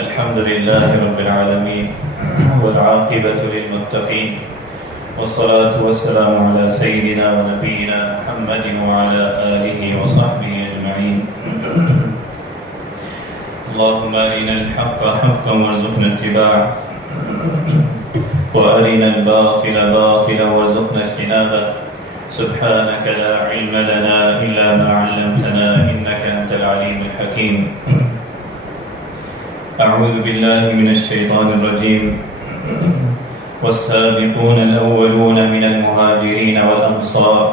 الحمد لله رب العالمين والعاقبة للمتقين والصلاة والسلام على سيدنا ونبينا محمد وعلى آله وصحبه أجمعين. اللهم أرنا الحق حقا وارزقنا اتباعه وأرنا الباطل باطلا وارزقنا اجتنابه. سبحانك لا علم لنا إلا ما علمتنا إنك أنت العليم الحكيم. أعوذ بالله من الشيطان الرجيم. والسابقون الأولون من المهاجرين والأنصار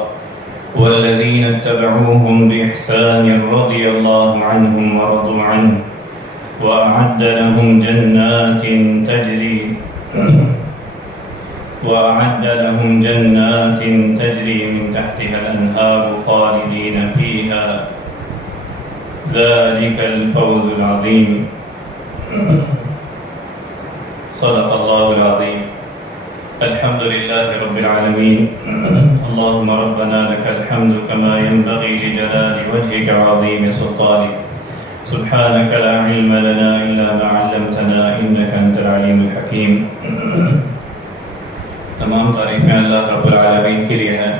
والذين اتبعوهم بإحسان رضي الله عنهم ورضوا عنه وأعد لهم جنات تجري من تحتها الأنهار خالدين فيها ذلك الفوز العظيم. صدق الله العظيم. الحمد لله رب العالمين. اللهم ربنا لك الحمد كما ينبغي لجلال وجهك وعظيم سلطانك. سبحانك لا علم لنا إلا ما علمتنا إنك أنت العليم الحكيم. تمام تعریفیں اللہ رب العالمین کے لیے ہیں.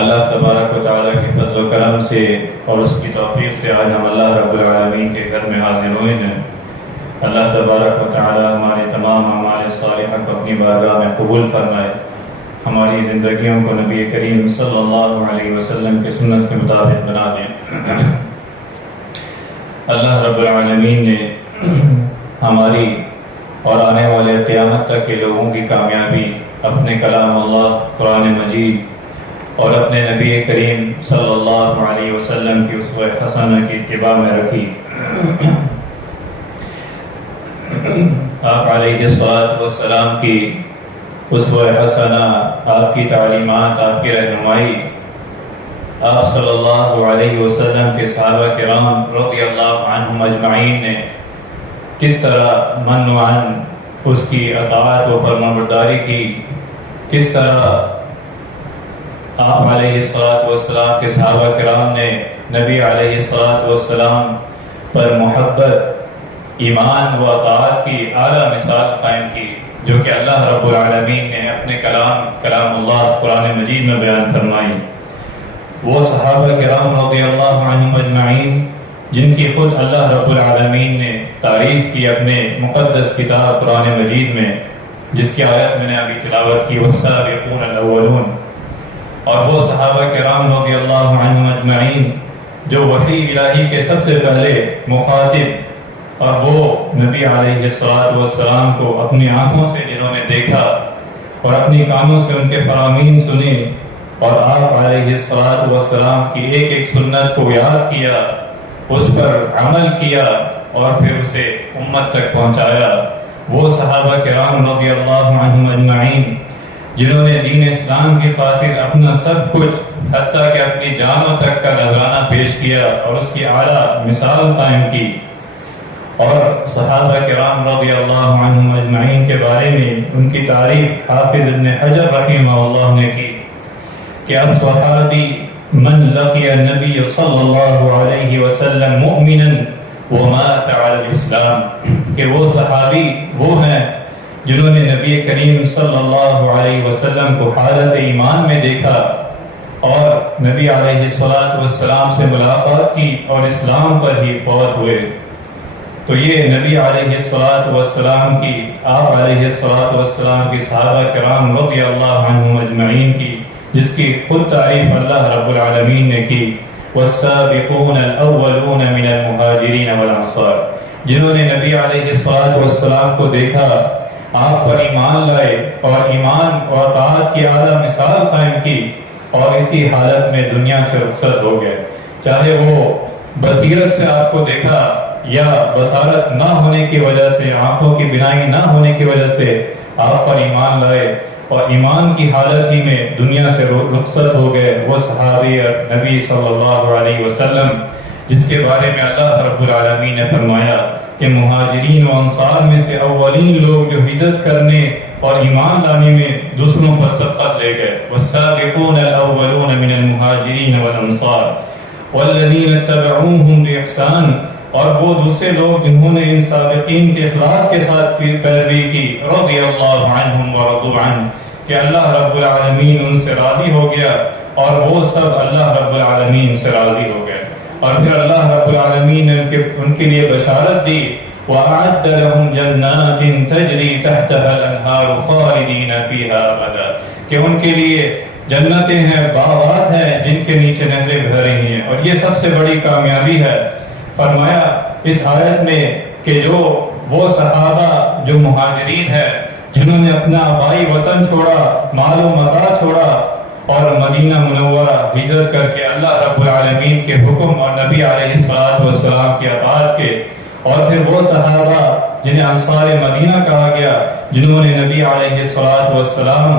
اللہ تبارک و تعالیٰ کے فضل و کرم سے اور اس کی توفیق سے آج ہم اللہ رب العالمین کے گھر میں حاضر ہوئے ہیں. اللہ تبارک و تعالیٰ ہمارے تمام اعمال صالحہ کو اپنی بارگاہ میں قبول فرمائے. ہماری زندگیوں کو نبی کریم صلی اللہ علیہ وسلم کے سنت کے مطابق بنا دیں. اللہ رب العالمین نے ہماری اور آنے والے قیامت تک کے لوگوں کی کامیابی اپنے کلام اللہ قرآن مجید اور اپنے نبی کریم صلی اللہ علیہ وسلم کی اسوہ حسنہ کی اتباع میں رکھی. آپ علیہ الصلوۃ والسلام کی اسوہ حسنہ، آپ کی تعلیمات، آپ کی رہنمائی، آپ صلی اللہ علیہ وسلم کے صحابہ کرام رضی اللہ عنہم اجمعین نے کس طرح من وعن اس کی اطاعت و فرمانبرداری کی، کس طرح آپ علیہ الصلوۃ والسلام کے صحابہ کرام نے نبی علیہ الصلوۃ والسلام پر محبت، ایمان و اطاعت کی اعلیٰ مثال قائم کی، جو کہ اللہ رب العالمین نے اپنے کلام اللہ قرآن مجید میں بیان فرمائی. وہ صحابہ کرام رضی اللہ عنہم اجمعین جن کی خود اللہ رب العالمین نے تعریف کی اپنے مقدس کتاب قرآن مجید میں، جس کی آیت میں نے ابھی تلاوت کی، والسابقون الاولون. اور وہ صحابہ کرام رضی اللہ عنہم اجمعین جو وحی الہی کے سب سے پہلے مخاطب اور وہ نبی علیہ الصلوۃ والسلام کو اپنی آنکھوں سے جنہوں نے دیکھا اور اپنی کانوں سے ان کے فرامین سنے اور آپ علیہ الصلوۃ والسلام کی ایک ایک سنت کو یاد کیا، اس پر عمل کیا اور پھر اسے امت تک پہنچایا. وہ صحابہ کرام رضی اللہ عنہم اجمعین جنہوں نے دین اسلام کی خاطر اپنا سب کچھ حتیٰ کہ اپنی جانوں تک کا نذرانہ پیش کیا اور اس کی اعلیٰ مثال قائم کی. اور صحابہ کرام رضی اللہ عنہم اجمعین کے بارے میں ان کی تعریف حافظ ابن حجر رحمہ اللہ نے کی کہ الصحابی من لقی النبی صلی اللہ علیہ وسلم مؤمنا ومات علی الاسلام، کہ وہ صحابی وہ ہیں جنہوں نے نبی کریم صلی اللہ علیہ وسلم کو حالت ایمان میں دیکھا اور نبی علیہ الصلوۃ والسلام سے ملاقات کی اور اسلام پر ہی فوت ہوئے. تو یہ نبی علیہ الصلوۃ والسلام کی، آپ علیہ الصلوۃ والسلام کی صحابہ کرام رضی اللہ عنہم اجمعین کی، جس کی خود تعریف اللہ رب العالمین نے کی. والسابقون الاولون من المہاجرین والانصار، جنہوں نے نبی علیہ الصلوۃ والسلام کو دیکھا، آپ پر ایمان لائے اور ایمان اور طاعت کی اعلیٰ مثال قائم کی اور اسی حالت میں دنیا سے رخصت ہو گئے. چاہے وہ بصیرت سے آپ کو دیکھا یا بصارت نہ ہونے کی وجہ سے، آنکھوں کی بینائی نہ ہونے کی وجہ سے آپ پر ایمان لائے اور ایمان کی حالت ہی میں دنیا سے رخصت ہو گئے. وہ صحابی نبی صلی اللہ علیہ وسلم جس کے بارے میں اللہ رب العالمین نے فرمایا کہ مہاجرین و انصار میں سے اولین لوگ جو ہجرت کرنے اور ایمان لانے میں دوسروں پر سبقت لے گئے. والسابقون الاولون من المہاجرین والانصار والذین اتبعوهم بإحسان اور وہ دوسرے لوگ جنہوں نے ان سابقین کے اخلاص کے ساتھ پیروی کی، رضی اللہ عنہم ورضوا عنہ، کہ اللہ رب العالمین ان سے راضی ہو گیا اور وہ سب اللہ رب العالمین سے راضی ہو گئے۔ اور پھر اللہ رب العالمین نے ان کے لیے بشارت دی، وَأَعَدَّ لَهُمْ جَنَّاتٍ تَجْرِي تَحْتَهَا الْأَنْهَارُ خَالِدِينَ فِيهَا أَبَدًا، کہ ان کے لیے جنتیں ہیں، باغات ہیں جن کے نیچے نہریں بہہ رہی ہیں۔ اور یہ سب سے بڑی کامیابی ہے۔ فرمایا اس آیت میں کہ جو وہ صحابہ جو مہاجرین ہیں جنہوں نے اپنا آبائی وطن چھوڑا، مال و متاع چھوڑا اور مدینہ منورہ ہجرت کر کے اللہ رب العالمین کے حکم اور نبی علیہ الصلوۃ والسلام کی اطاعت کے، اور پھر وہ صحابہ جنہیں انصار مدینہ کہا گیا، جنہوں نے نبی علیہ الصلوۃ والسلام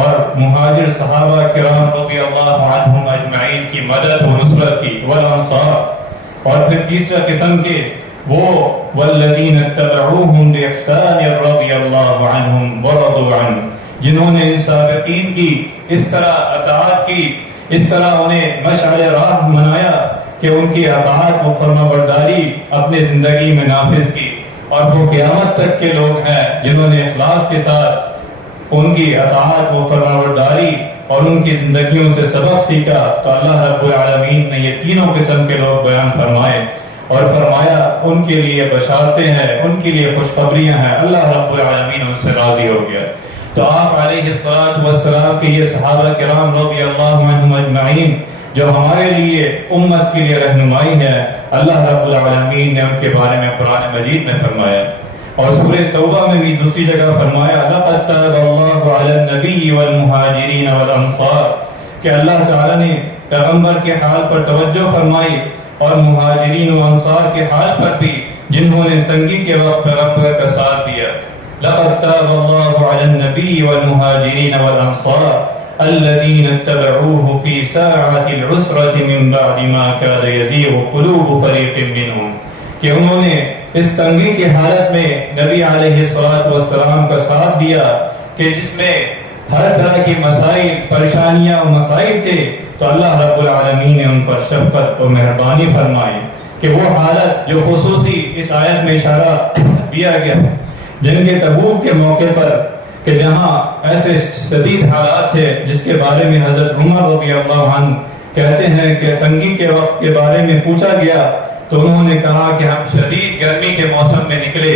اور مہاجر صحابہ کرام رضی اللہ عنہم اجمعین کی مدد و نصرت کی، والانصار۔ اور پھر تیسرا قسم کے وہ والذین اتبعوہم باحسان رضی اللہ عنہم ورضوا عنہ، جنہوں نے ان سابقین کی اس طرح اطاعت کی، اس طرح انہیں مشعل راہ منایا کہ ان کی اطاعت و فرما برداری اپنے زندگی میں نافذ کی، اور وہ قیامت تک کے لوگ ہیں جنہوں نے اخلاص کے ساتھ ان کی اطاعت و فرما برداری اور ان کی زندگیوں سے سبق سیکھا۔ تو اللہ رب العالمین نے یہ تینوں قسم کے لوگ بیان فرمائے اور فرمایا ان کے لیے بشارتیں ہیں، ان کے لیے خوشخبریاں ہیں، اللہ رب العالمین ان سے راضی ہو گیا۔ تو آپ علیہ الصلوۃ والسلام کے یہ صحابہ کرام رضی اللہ عنہم اجمعین جو ہمارے لیے امت کے لیے رہنمائی ہے، اللہ رب العالمین نے ان کے بارے میں قرآن مجید میں فرمایا، اور سورہ توبہ میں بھی دوسری جگہ فرمایا لَقَدْ تَابَ اللَّهُ عَلَى النَّبِيِّ وَالْمُهَاجِرِينَ وَالْأَنصَارِ، کہ اللہ تعالیٰ نے پیغمبر کے حال پر توجہ فرمائی اور مہاجرین و انصار کے حال پر بھی جنہوں نے تنگی کے وقت پیغمبر کا ساتھ دیا۔ لَقَدْ تَابَ اللَّهُ عَلَى النَّبِيِّ وَالْمُهَاجِرِينَ وَالْأَنصَارِ الَّذِينَ اتَّبَعُوهُ فِي سَاعَةِ الْعُسْرَةِ مِنْ بَعْدِ مَا كَادَ يَزِيغُ قُلُوبُ فَرِيقٍ مِّنْهُمْ، کہ انہوں نے اس تنگی کی حالت میں نبی علیہ الصلوۃ والسلام کا ساتھ دیا کہ جس میں ہر طرح کی مسائل، پریشانیاں و مسائل تھے، تو اللہ رب العالمین نے ان پر شفقت اور مہربانی فرمائی کہ وہ حالت جو خصوصی اس آیت میں اشارہ دیا گیا جنگ تبوک کے موقع پر، کہ جہاں ایسے شدید حالات تھے جس کے بارے میں حضرت عمر رضی اللہ عنہ کہتے ہیں کہ تنگی کے وقت کے بارے میں پوچھا گیا تو انہوں نے کہا کہ ہم شدید گرمی کے موسم میں نکلے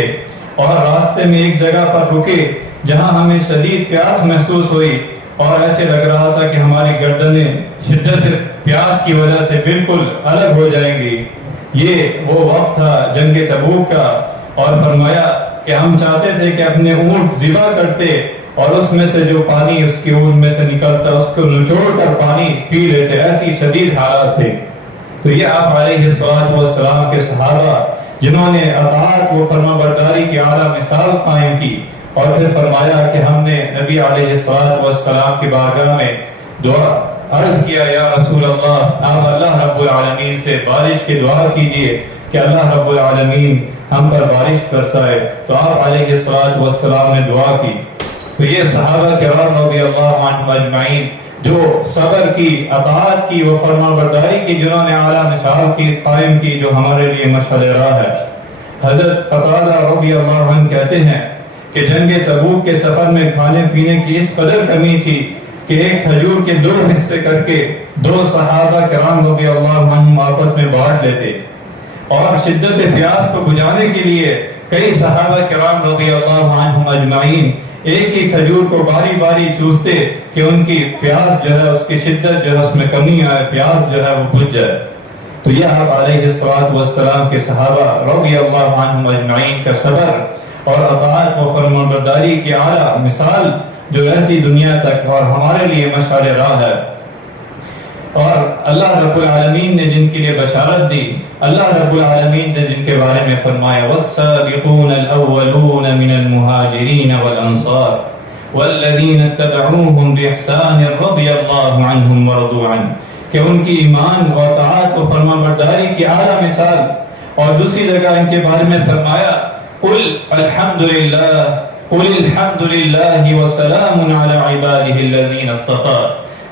اور راستے میں ایک جگہ پر رکے جہاں ہمیں شدید پیاس محسوس ہوئی، اور ایسے لگ رہا تھا کہ ہماری گردنیں شدت سے پیاس کی وجہ سے بالکل الگ ہو جائیں گی۔ یہ وہ وقت تھا جنگ تبوک کا، اور فرمایا کہ ہم چاہتے تھے کہ اپنے اونٹ ذبح کرتے اور اس میں سے جو پانی اس کی اونٹ میں سے نکلتا اس کو نچوڑ کر پانی پی لیتے، ایسی شدید حالات تھے۔ تو یہ آپ علیہ الصلوۃ والسلام کے صحابہ جنہوں نے اطاعت و فرما برداری کی اعلیٰ مثال قائم کی، اور پھر فرمایا کہ ہم نے نبی علیہ الصلوۃ والسلام کی بارگاہ میں دعا عرض کیا، یا رسول اللہ آپ اللہ رب العالمین سے بارش کی دعا کیجئے کہ اللہ رب العالمین ہم پر بارش برسائے۔ تو آپ علیہ الصلوۃ والسلام نے دعا کی۔ تو یہ صحابہ کرام رضی اللہ عنہم اجمعین جو صبر کی، اطاعت کی و فرما برداری کی، جنہوں نے اعلیٰ مثال کی قائم کی، جو ہمارے لیے مشعل راہ ہے۔ حضرت قتادہ رضی اللہ عنہ کہتے ہیں کہ جنگ تبوک کے سفر میں کھانے پینے کی اس قدر کمی تھی کہ ایک کھجور کے 2 حصے کر کے 2 صحابہ کرام رضی اللہ عنہم آپس میں بانٹ لیتے، اور شدت پیاس کو بجھانے کے لیے کئی صحابہ کرام رضی اللہ عنہم اجمعین ایک ہی کھجور کو باری باری چوستے کہ ان کی پیاس جو ہے اس کی شدت جو ہے اس میں کمی آئے، پیاس جو ہے وہ بجھ جائے۔ تو یہ آپ علیہ الصلوۃ والسلام کے صحابہ رضی اللہ عنہم اجمعین کا صبر اور اطاعت و فرمانبرداری کی اعلیٰ مثال جو رہتی دنیا تک اور ہمارے لیے مشعل راہ ہے۔ اور اللہ رب العالمین نے جن کے لیے بشارت دی، اللہ رب العالمین نے جن کے بارے میں فرمایا والسابقون الاولون من المہاجرین والانصار والذین اتبعوہم باحسان رضی اللہ عنہم ورضوا عنہ، کہ ان کی ایمان و اطاعت و فرمانبرداری کی اعلیٰ مثال۔ اور دوسری جگہ ان کے بارے میں فرمایا قل الحمدللہ قل الحمدللہ وسلام علی عبادہ الذین اصطفی،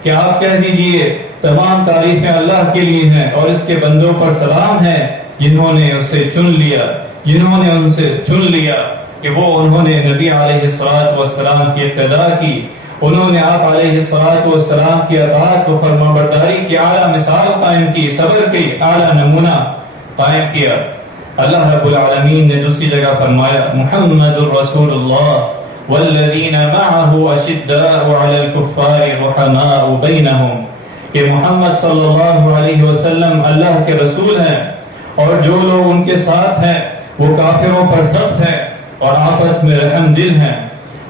کہ آپ کہہ دیجئے تمام تعریفیں اللہ کے لیے ہیں اور اس کے بندوں پر سلام ہے جنہوں نے اسے چن لیا، جنہوں نے ان سے چن لیا کہ وہ انہوں نے نبی علیہ الصلوۃ والسلام کی اقتداء کی، انہوں نے آپ علیہ الصلوۃ والسلام کی اطاعت و فرمانبرداری کی اعلیٰ مثال قائم کی، صبر کی اعلیٰ نمونہ قائم کیا۔ اللہ رب العالمین نے دوسری جگہ فرمایا محمد الرسول اللہ والذین معه اشداء علی الکفار رحماء بینہم، کہ محمد صلی اللہ علیہ وسلم اللہ کے رسول ہیں اور جو لوگ ان کے ساتھ ہیں وہ کافروں پر سخت ہیں اور آپس میں رحم دل ہیں۔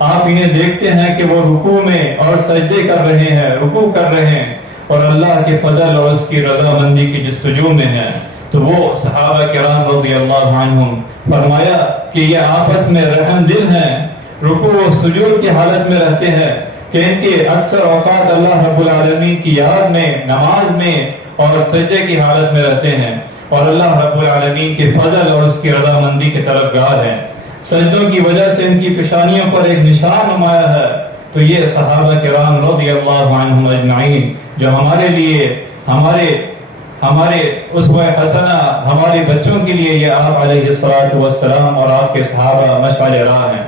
آپ انہیں دیکھتے ہیں کہ وہ رکوع میں اور سجدے کر رہے ہیں، رکوع کر رہے ہیں اور اللہ کے فضل اور اس کی رضامندی کی جستجو میں ہیں۔ تو وہ صحابہ کرام رضی اللہ عنہم فرمایا کہ یہ آپس میں رحم دل ہیں، رکوع و سجود کی حالت میں رہتے ہیں کہ ان کے اکثر اوقات اللہ رب العالمین کی یاد میں، نماز میں اور سجدے کی حالت میں رہتے ہیں اور اللہ رب العالمین کے فضل اور اس کی رضامندی کے طلبگار ہیں۔ سجدوں کی وجہ سے ان کی پیشانیوں پر ایک نشان نمایاں ہے۔ تو یہ صحابہ کرام رضی اللہ عنہم اجمعین جو ہمارے لیے ہمارے اسوہ حسنہ، ہمارے بچوں کے لیے یہ آپ علیہ الصلوۃ والسلام اور آپ کے صحابہ مشعل راہ ہیں۔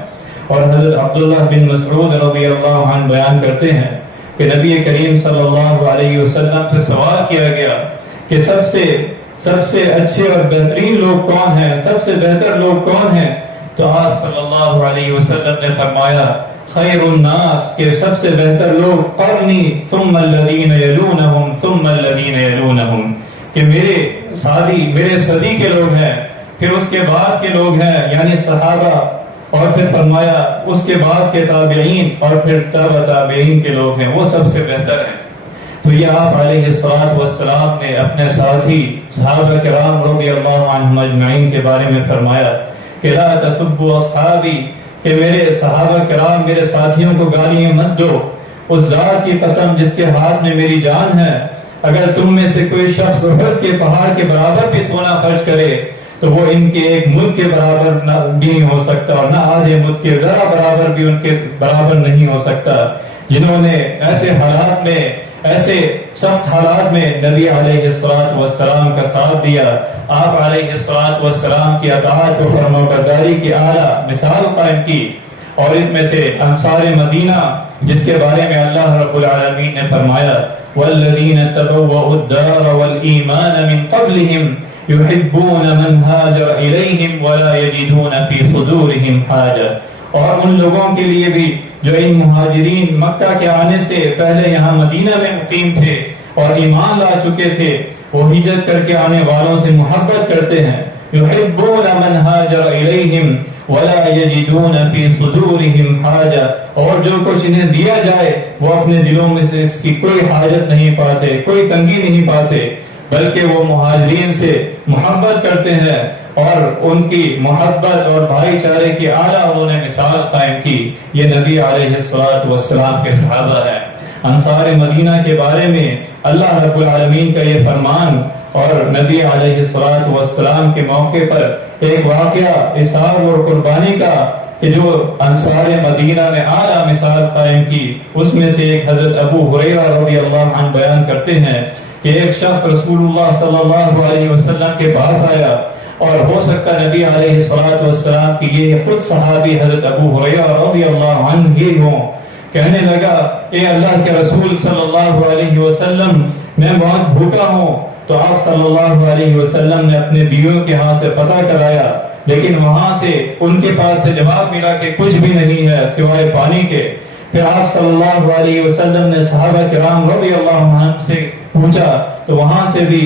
اور حضرت عبداللہ بن مسعود رضی اللہ عنہ بیان کرتے ہیں کہ نبی کریم صلی اللہ علیہ وسلم سے سوال کیا گیا کہ سب سے اچھے اور بہترین لوگ کون ہیں، سب سے بہتر لوگ کون ہیں؟ تو آپ صلی اللہ علیہ وسلم نے فرمایا خیر الناس، کہ سب سے بہتر لوگ قرنی ثم الذین یلونہم ثم الذین یلونہم، کہ میرے صدی کے لوگ ہیں، پھر اس کے بعد کے لوگ ہیں یعنی صحابہ، اور پھر فرمایا اس کے بعد کے تابعین اور پھر تابع تابعین کے لوگ ہیں، وہ سب سے بہتر ہیں۔ تو یہ آپ علیہ الصلوۃ والسلام نے اپنے ساتھی صحابہ کرام رضی اللہ عنہم اجمعین کے بارے میں فرمایا کہ لا تسبوا اصحابی، کہ میرے صحابہ کرام، میرے ساتھیوں کو گالیاں مت دو، اس ذات کی قسم جس کے ہاتھ میں میری جان ہے، اگر تم میں سے کوئی شخص احد کے پہاڑ کے برابر بھی سونا خرچ کرے تو وہ ان کے ایک ملک کے برابر بھی نہیں ہو سکتا، اور نہ آدھے ملک کے ذرا برابر بھی ان کے برابر نہیں ہو سکتا، جنہوں نے ایسے حالات میں، ایسے سخت حالات میں نبی علیہ الصلوۃ والسلام کا ساتھ دیا، آپ علیہ الصلوۃ والسلام کی اطاعت و فرمانبرداری کی اعلیٰ مثال قائم کی۔ اور ان میں سے انصار مدینہ جس کے بارے میں اللہ رب العالمین نے فرمایا والذین تبوؤوا الدار والایمان من قبلہم یحبون من ہاجر الیہم ولا یجدون فی صدورہم حاجہ، اور ان لوگوں کے لیے بھی جو ان مہاجرین مکہ کے آنے سے پہلے یہاں مدینہ میں مقیم تھے اور ایمان لا چکے تھے، وہ ہجرت کر کے آنے والوں سے محبت کرتے ہیں۔ یحبون من ہاجر الیہم ولا یجدون فی صدورہم حاجہ، اور جو کچھ انہیں دیا جائے وہ اپنے دلوں میں سے اس کی کوئی حاجت نہیں پاتے، کوئی تنگی نہیں پاتے، بلکہ وہ مہاجرین سے محبت کرتے ہیں اور ان کی محبت اور بھائی چارے کی اعلیٰ انہوں نے مثال قائم کی۔ یہ نبی علیہ الصلوۃ والسلام کے صحابہ ہیں۔ انصار مدینہ کے بارے میں اللہ رب العالمین کا یہ فرمان، اور نبی علیہ الصلوۃ والسلام کے موقع پر ایک واقعہ اثار اور قربانی کا کہ جو انصار مدینہ نے اعلیٰ مثال قائم کی، اس میں سے ایک حضرت ابو ہریرہ رضی اللہ عنہ بیان کرتے ہیں کہ ایک شخص رسول اللہ صلی اللہ علیہ وسلم کے پاس آیا، اور ہو سکتا نبی علیہ الصلوۃ والسلام کی یہ خود صحابی حضرت ابو ہریرہ رضی اللہ عنہ ہی ہوں۔ کہنے لگا اے اللہ کے رسول صلی اللہ علیہ وسلم، میں بہت بھوکا ہوں۔ تو آپ صلی اللہ علیہ وسلم نے اپنے بیویوں کے ہاں سے پتہ کرایا، لیکن وہاں سے ان کے پاس سے جواب ملا کہ کچھ بھی نہیں ہے سوائے پانی کے۔ پھر آپ صلی اللہ علیہ وسلم نے صحابہ کرام رضی اللہ عنہ سے پوچھا تو وہاں سے بھی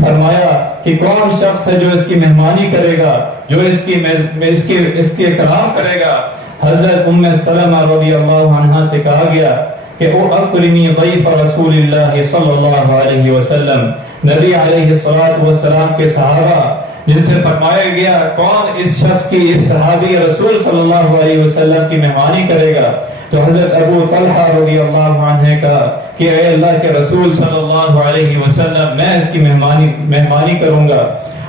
فرمایا کہ کون شخص ہے جو اس کی مہمانی کرے گا، جو اس کے کلام کرے گا۔ حضرت ام سلمہ رضی اللہ عنہا سے کہا گیا کہ او اکرمی ضیف رسول اللہ صلی اللہ علیہ وسلم، نبی علیہ الصلوۃ والسلام کے صحابہ جن سے فرمایا گیا کون اس شخص کی، اس صحابی رسول صلی اللہ علیہ وسلم کی مہمانی کرے گا، تو حضرت ابو طلحہ رضی اللہ عنہ نے کہا کہ اے اللہ کے رسول صلی اللہ علیہ وسلم، میں اس کی مہمانی کروں گا۔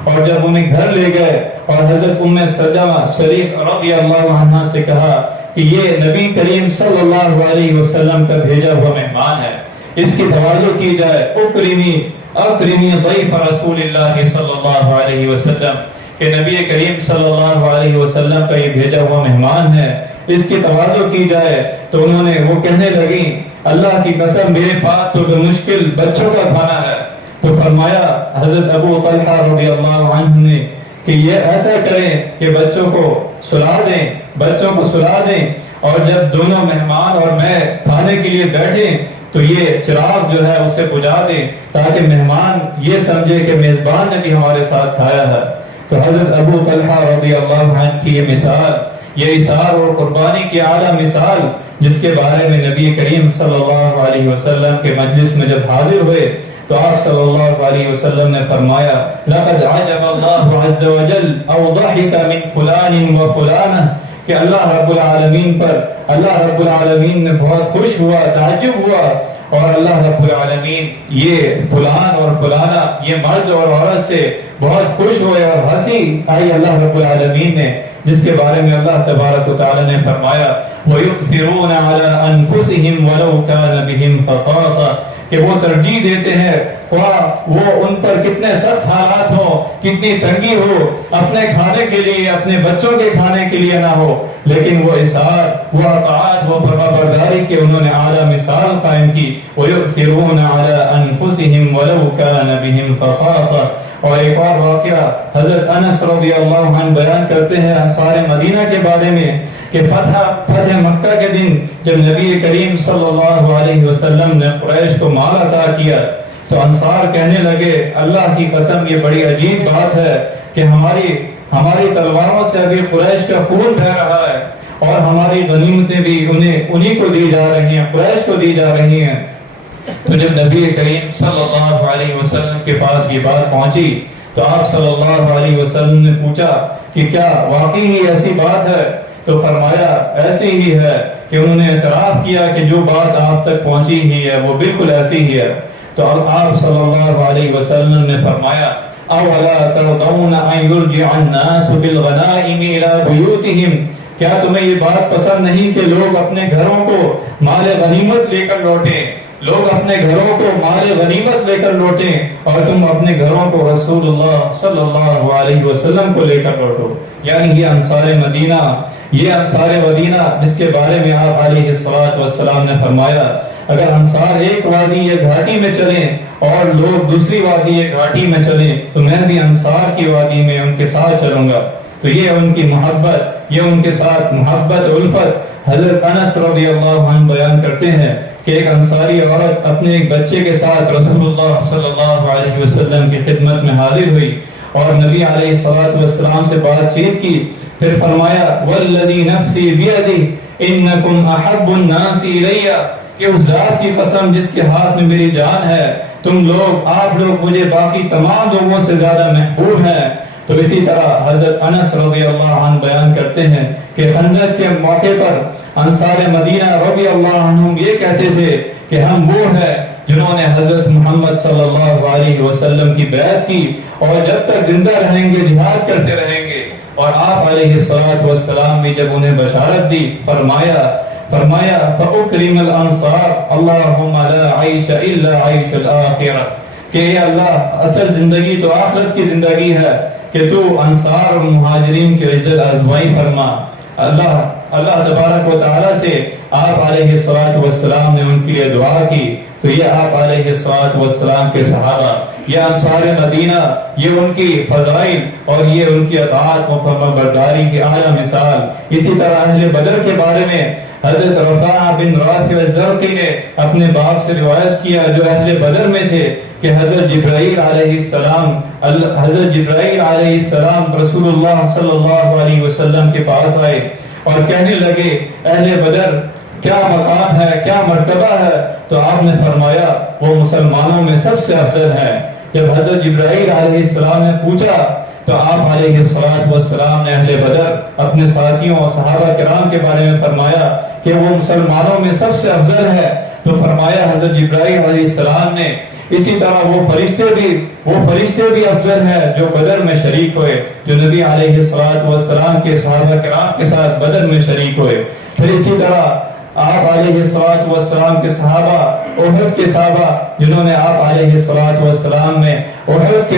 اور جب انہیں گھر لے گئے اور حضرت ام سلمہ شریف رضی اللہ عنہ سے کہا کہ یہ نبی کریم صلی اللہ علیہ وسلم کا بھیجا ہوا مہمان ہے، اس کی تواضع کی جائے، اکرمی اکرمی ضیف رسول اللہ صلی اللہ علیہ وسلم، کہ نبی کریم صلی اللہ علیہ وسلم کا یہ بھیجا ہوا مہمان ہے، اس کی تواضع کی جائے۔ تو انہوں نے وہ کہنے لگی اللہ کی قسم میرے پاس تو بمشکل بچوں کا کھانا ہے۔ تو فرمایا حضرت ابو طلحہ رضی اللہ عنہ نے کہ یہ ایسا کریں کہ بچوں کو سلا دیں، اور جب دونوں مہمان اور میں کھانے کے لیے بیٹھیں تو یہ چراغ جو ہے اسے بجھا دیں، تاکہ مہمان یہ سمجھے کہ میزبان نے بھی ہمارے ساتھ کھایا ہے۔ تو حضرت ابو طلحہ رضی اللہ عنہ کی یہ مثال، یہ اثار اور قربانی کی اعلیٰ مثال، جس کے بارے میں نبی کریم صلی اللہ علیہ وسلم کے مجلس میں جب حاضر ہوئے تو آپ صلی اللہ علیہ وسلم نے فرمایا لقد عجب اللہ عز وجل او ضحک من فلان و فلانہ، کہ اللہ رب العالمین نے بہت خوش ہوا، تعجب ہوا، اور اللہ رب العالمین یہ فلان اور فلانہ، یہ مرد اور عورت سے بہت خوش ہوئے اور ہنسی آئی اللہ رب العالمین نے، جس کے بارے میں اللہ تبارک و تعالی نے فرمایا وَيُؤْثِرُونَ عَلَىٰ أَنفُسِهِمْ وَلَوْ كَانَ بِهِمْ خَصَاصَةٌ، کہ وہ ترجیح دیتے ہیں خواہ وہ ان پر کتنے سخت حالات ہوں، کتنی تنگی ہو، اپنے کھانے کے لیے، اپنے بچوں کے کھانے کے لیے نہ ہو، لیکن وہ اثار، وہ اطاعت، وہ فرمانبرداری کے انہوں نے اعلیٰ مثال قائم کی۔ وَيُؤْثِرُونَ عَلَىٰ أَنفُسِهِمْ وَلَوْ كَانَ بِهِمْ خَصَاصَةٌ۔ اور ایک اور واقعہ حضرت انس رضی اللہ عنہ بیان کرتے ہیں انصار مدینہ کے بارے میں کہ فتح مکہ کے دن جب نبی کریم صلی اللہ علیہ وسلم نے قریش کو مال عطا کیا تو انصار کہنے لگے اللہ کی قسم یہ بڑی عجیب بات ہے کہ ہماری تلواروں سے ابھی قریش کا خون بہہ رہا ہے، اور ہماری غنیمتیں بھی انہی کو دی جا رہی ہیں، قریش کو دی جا رہی ہیں۔ تو جب نبی کریم صلی اللہ علیہ وسلم کے پاس یہ بات پہنچی تو آپ صلی اللہ علیہ وسلم نے پوچھا کہ کیا واقعی ہی ایسی بات ہے؟ تو فرمایا ایسی ہی ہے، کہ انہوں نے اعتراف کیا کہ جو بات آپ تک پہنچی ہی ہے وہ بالکل ایسی ہی ہے۔ تو آپ صلی اللہ علیہ وسلم نے فرمایا اولا ترضون ان یرجع الناس بالغنائم الى بیوتہم، کیا تمہیں یہ بات پسند نہیں کہ لوگ اپنے گھروں کو مال غنیمت لے کر لوٹیں، لوگ اپنے گھروں کو مال غنیمت لے کر لوٹیں، اور تم اپنے گھروں کو رسول اللہ صلی اللہ علیہ وسلم کو لے کر لوٹو۔ یعنی یہ انصار مدینہ جس کے بارے میں آپ علیہ السلام نے فرمایا اگر انصار ایک وادی یا گھاٹی میں چلیں اور لوگ دوسری وادی یا گھاٹی میں چلیں تو میں بھی انصار کی وادی میں ان کے ساتھ چلوں گا۔ تو یہ ان کی محبت، یہ ان کے ساتھ محبت الفت حضرت انس رضی اللہ عنہ بیان کرتے ہیں کہ ایک انصاری عورت اپنے ایک بچے کے ساتھ رسول اللہ صلی اللہ علیہ وسلم کی خدمت میں حاضر ہوئی اور نبی علیہ السلام سے بات چیت کی، پھر فرمایا والذی نفسی بیدہ انکم احب الناس الی، کہ اس ذات کی قسم جس کے ہاتھ میں میری جان ہے آپ لوگ مجھے باقی تمام لوگوں سے زیادہ محبوب ہیں۔ تو اسی طرح حضرت انس رضی اللہ عنہ بیان کرتے ہیں کہ خندق کے موقع پر انصار مدینہ رضی اللہ عنہم یہ کہتے تھے کہ ہم وہ ہیں جنہوں نے حضرت محمد صلی اللہ علیہ وسلم کی بیعت کی اور جب تک زندہ رہیں گے جہاد کرتے رہیں گے۔ اور آپ علیہ السلام بھی جب انہیں بشارت دی فرمایا فَأُكْرِمَ الْأَنصَارِ اللَّهُمَّ لَا عَيْشَ إِلَّا عَيْشُ الْآخِرَةِ، کہ اے اللہ اصل زندگی تو آخرت کی زندگی ہے کہ تو انصار اور مہاجرین کی عزت افزائی فرما۔ اللہ تبارک و تعالی سے آپ علیہ السلام نے ان کے لیے دعا کی۔ تو یہ آپ علیہ السلام کے صحابہ، یہ انصار مدینہ، یہ ان کی فضائل اور یہ ان کی اطاعت و فرمانبرداری کی اعلیٰ مثال۔ اسی طرح اہل بدر کے بارے میں حضرت رفاع بن رافع الزرقی نے اپنے باپ سے روایت کیا جو اہل بدر میں تھے کہ حضرت جبرائیل علیہ السلام رسول اللہ صلی اللہ علیہ وسلم کے پاس آئے اور کہنے لگے اہل بدر کیا مقام ہے، کیا مرتبہ ہے؟ تو آپ نے فرمایا وہ مسلمانوں میں سب سے افضل ہے۔ جب حضرت جبرائیل علیہ السلام نے پوچھا تو آپ علیہ السلام نے اہل بدر اپنے ساتھیوں اور صحابہ کرام کے بارے میں فرمایا کہ وہ مسلمانوں میں سب سے افضل ہے۔ تو فرمایا حضرت جبرائیل علیہ السلام نے اسی طرح وہ فرشتے بھی افضل ہیں جو بدر میں شریک ہوئے، جو نبی علیہ السلام کے صحابہ کرام کے ساتھ بدر میں شریک ہوئے۔ پھر اسی طرح آپ علیہ السلام کے صحابہ احد کے صحابہ جنہوں نے آپ علیہ الصلوۃ والسلام میں احد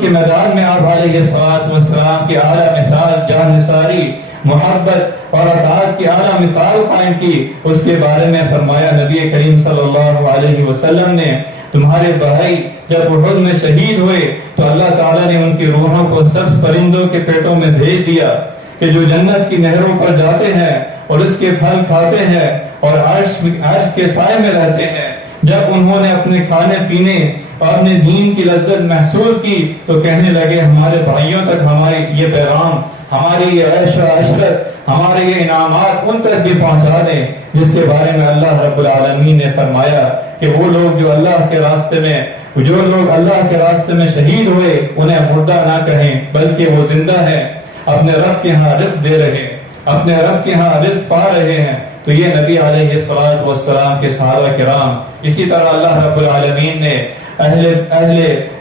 کے میدان میں آپ علیہ الصلوۃ والسلام کی اعلیٰ مثال جانثاری محبت اور اطاعت کی اعلیٰ مثال قائم کی، اس کے بارے میں فرمایا نبی کریم صلی اللہ علیہ وسلم نے تمہارے بھائی جب احد میں شہید ہوئے تو اللہ تعالیٰ نے ان کی روحوں کو سبز پرندوں کے پیٹوں میں بھیج دیا کہ جو جنت کی نہروں پر جاتے ہیں اور اس کے پھل کھاتے ہیں اور عرش کے سائے میں رہتے ہیں۔ جب انہوں نے اپنے کھانے پینے اور اپنے دین کی لذت محسوس کی تو کہنے لگے ہمارے بھائیوں تک ہماری یہ پیغام، ہماری یہ عیش و عشرت، ہمارے یہ انعامات ان تک بھی پہنچا دیں، جس کے بارے میں اللہ رب العالمین نے فرمایا کہ وہ لوگ جو اللہ کے راستے میں شہید ہوئے انہیں مردہ نہ کہیں بلکہ وہ زندہ ہیں، اپنے رب کے ہاں رزق دے رہے ہیں، اپنے رب کے ہاں رزق پا رہے ہیں۔ تو یہ نبی علیہ الصلوۃ والسلام کے صحابہ کرام، اسی طرح اللہ رب العالمین نے اہل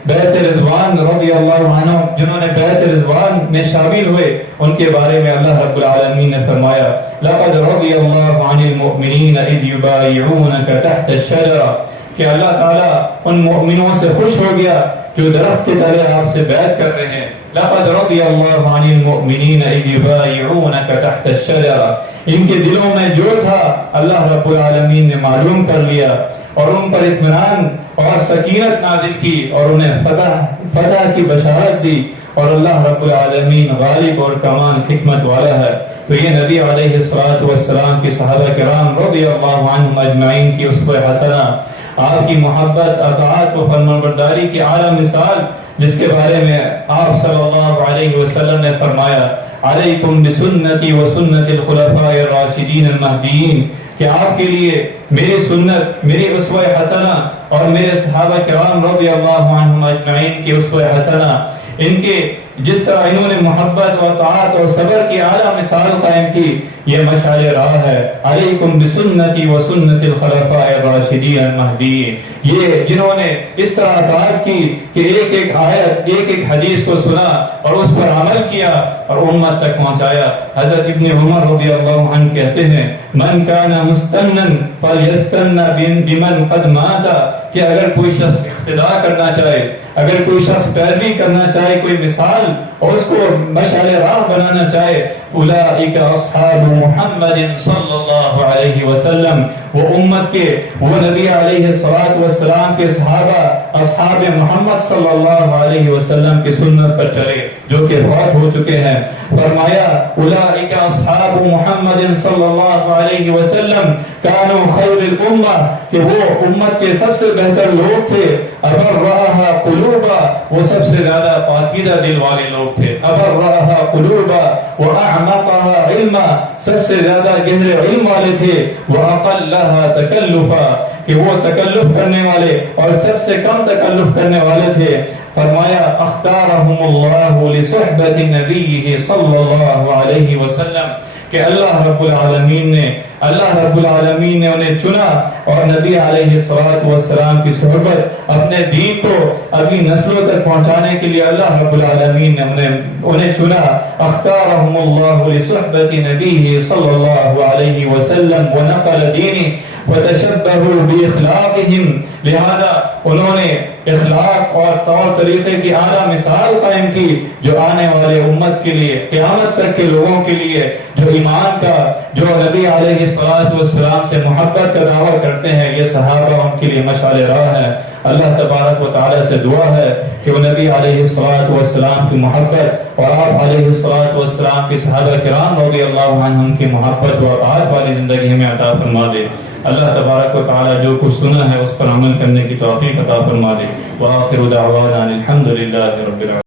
بیت رضوان رضی اللہ عنہ جنہوں نے بیت رضوان میں شامل ہوئے ان کے بارے میں اللہ رب العالمین نے فرمایا لقد رضی اللہ عن المؤمنین اذ یبایعونک تحت الشجرہ، کہ اللہ تعالیٰ ان مؤمنوں سے خوش ہو گیا جو درخت کے تلے آپ سے بیعت کر رہے ہیں۔ لقد رضی اللہ عن المؤمنین اذ یبایعونک تحت الشجرہ، ان کے دلوں میں جو تھا اللہ رب العالمین نے معلوم کر لیا اور ان پر اطمینان اور سکینت نازل کی اور انہیں فتح کی بشارت دی، اور اللہ رب العالمین غالب اور کمال حکمت والا ہے۔ تو یہ نبی علیہ الصلوۃ والسلام کی صحابہ کرام رضی اللہ عنہم اجمعین کی اسوہ حسنہ، آپ کی محبت، اطاعت و فرمانبرداری کی اعلیٰ مثال، جس کے بارے میں آپ صلی اللہ علیہ وسلم نے فرمایا علیکم بسنتی و سنت الخلفاء الراشدین المہدیین، کہ آپ کے لیے میری سنت، میری اسوہ حسنہ اور میرے صحابہ کرام رضی اللہ عنہم اجمعین کی اسوہ حسنہ، ان کے جس طرح انہوں نے محبت و اطاعت اور صبر کی اعلیٰ مثال قائم کی، یہ مشعل راہ ہے۔ علیکم بسنتی و سنت الخلفاء الراشدین المہدیین، یہ جنہوں نے اس طرح اطاعت کی کہ ایک ایک آیت، ایک ایک حدیث کو سنا اور اس پر عمل کیا اور امت تک پہنچایا۔ حضرت ابن عمر رضی اللہ عنہ کہتے ہیں من کان مستنا فلیستن بمن قد مات، کہ اگر کوئی شخص اقتداء کرنا چاہے، اگر کوئی شخص پیروی کرنا چاہے کوئی مثال اور اس کو مشعل راہ بنانا چاہے، اولئک اصحاب محمد صلی اللہ علیہ وسلم، وہ امت کے، وہ نبی علیہ الصلوۃ والسلام کے صحابہ، اصحاب محمد صلی اللہ علیہ وسلم کی سنت پر چلے جو کہ فوت ہو چکے ہیں۔ فرمایا اولئک اصحاب محمد صلی اللہ علیہ وسلم کانوا خیر الامہ، کہ وہ امت کے سب سے بہتر لوگ تھے، ابرھا قلوبا، وہ سب سے زیادہ پاکیزہ دل والے لوگ تھے، ابرھا قلوبا واعمقها علما، سب سے زیادہ گہرے علم والے تھے، واقلها تکلفا، کہ وہ تکلف کرنے والے اور سب سے کم تکلف کرنے والے تھے۔ فرمایا اختارهم اللہ لصحبت نبیہ صلی اللہ علیہ وسلم، کہ اللہ رب العالمین نے انہیں چنا اور نبی علیہ الصلوۃ والسلام کی صحبت، اپنے دین کو اگلی نسلوں تک پہنچانے کے لیے اللہ رب العالمین نے انہیں چنا۔ اختارهم اللہ لصحبت نبیہ صلی اللہ علیہ وسلم ونقل دینی فتشبہوا باخلاقہم، لہذا انہوں نے اخلاق اور طور طریقے کی اعلیٰ مثال قائم کی جو آنے والے امت کے لیے، قیامت تک کے لوگوں کے لیے جو ایمان کا، جو نبی علیہ الصلوۃ والسلام سے محبت کا دعویٰ کرتے ہیں، یہ صحابہ ان کے لیے مشعل راہ ہے۔ اللہ تبارک و تعالیٰ سے دعا ہے کہ وہ نبی علیہ الصلوۃ والسلام کی محبت اور آپ علیہ الصلوۃ والسلام کے صحابہ کرام رضی اللہ عنہم کی محبت و اطاعت والی زندگی ہمیں عطا فرما دے۔ اللہ تبارک و تعالیٰ جو کچھ سنا ہے اس پر عمل کرنے کی توفیق عطا فرما دے۔ وآخر دعوانا الحمد للہ رب العالمین۔